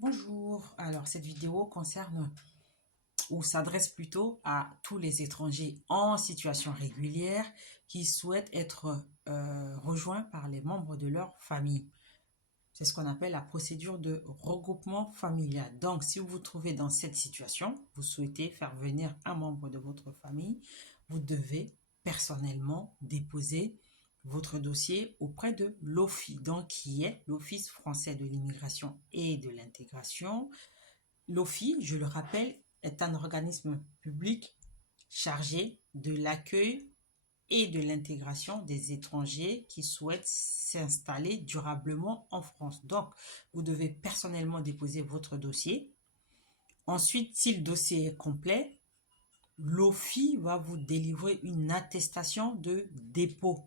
Bonjour, alors cette vidéo concerne ou s'adresse plutôt à tous les étrangers en situation régulière qui souhaitent être rejoints par les membres de leur famille. C'est ce qu'on appelle la procédure de regroupement familial. Donc, si vous vous trouvez dans cette situation, vous souhaitez faire venir un membre de votre famille, vous devez personnellement déposer votre dossier auprès de l'OFII, donc qui est l'Office français de l'immigration et de l'intégration. L'OFII, je le rappelle, est un organisme public chargé de l'accueil et de l'intégration des étrangers qui souhaitent s'installer durablement en France. Donc, vous devez personnellement déposer votre dossier. Ensuite, si le dossier est complet, l'OFII va vous délivrer une attestation de dépôt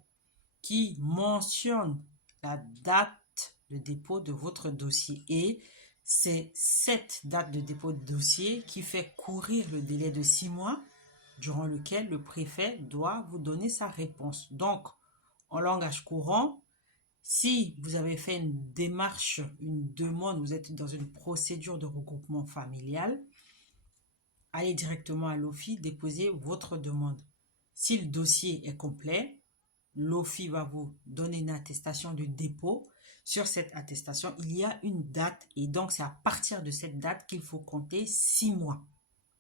qui mentionne la date de dépôt de votre dossier. Et c'est cette date de dépôt de dossier qui fait courir le délai de 6 mois durant lequel le préfet doit vous donner sa réponse. Donc, en langage courant, si vous avez fait une démarche, une demande, vous êtes dans une procédure de regroupement familial, allez directement à l'OFII, déposez votre demande. Si le dossier est complet, l'OFII va vous donner une attestation de dépôt. Sur cette attestation, il y a une date et donc c'est à partir de cette date qu'il faut compter 6 mois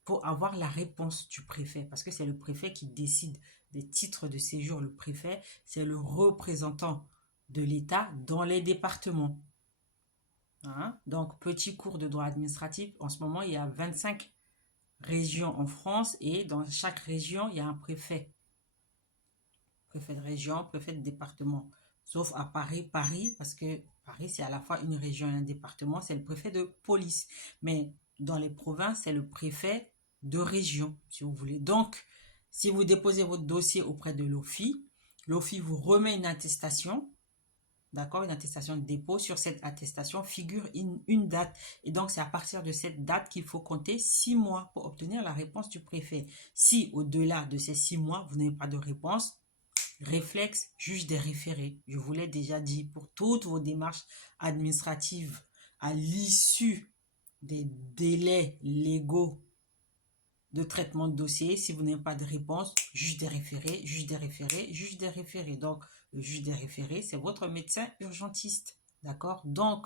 pour avoir la réponse du préfet parce que c'est le préfet qui décide des titres de séjour. Le préfet, c'est le représentant de l'État dans les départements. Hein? Donc, petit cours de droit administratif. En ce moment, il y a 25 régions en France et dans chaque région, il y a un préfet. Préfet de région, préfet de département. Sauf à Paris, parce que Paris, c'est à la fois une région et un département, c'est le préfet de police. Mais dans les provinces, c'est le préfet de région, si vous voulez. Donc, si vous déposez votre dossier auprès de l'OFII, l'OFII vous remet une attestation, d'accord, une attestation de dépôt. Sur cette attestation figure une date. Et donc, c'est à partir de cette date qu'il faut compter 6 mois pour obtenir la réponse du préfet. Si au-delà de ces 6 mois, vous n'avez pas de réponse, réflexe, juge des référés. Je vous l'ai déjà dit, pour toutes vos démarches administratives à l'issue des délais légaux de traitement de dossier, si vous n'avez pas de réponse, juge des référés, juge des référés, juge des référés. Donc, le juge des référés, c'est votre médecin urgentiste. D'accord? Donc,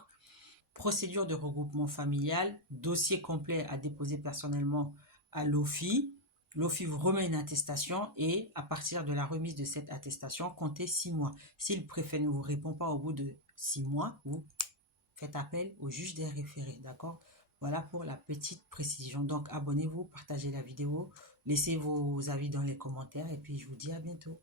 procédure de regroupement familial, dossier complet à déposer personnellement à l'OFII. L'OFII vous remet une attestation et à partir de la remise de cette attestation, comptez 6 mois. Si le préfet ne vous répond pas au bout de 6 mois, vous faites appel au juge des référés. D'accord? Voilà pour la petite précision. Donc, abonnez-vous, partagez la vidéo, laissez vos avis dans les commentaires et puis je vous dis à bientôt.